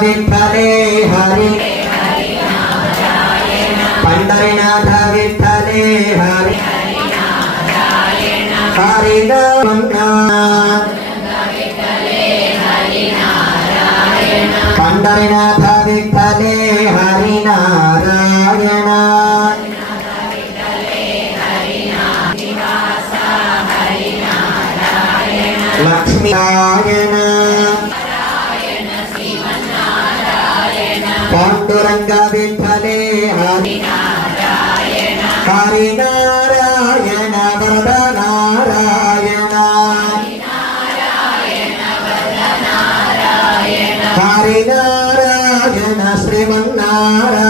विठ्ठले Hari Pandharinath विठ्ठले Hari Harinam Pandharinath विठ्ठले Harinarayan Laxminarayan Pandurang विठ्ठले Harinarayan Harinarayan वरदनारायण Harinarayan Sriman Narayana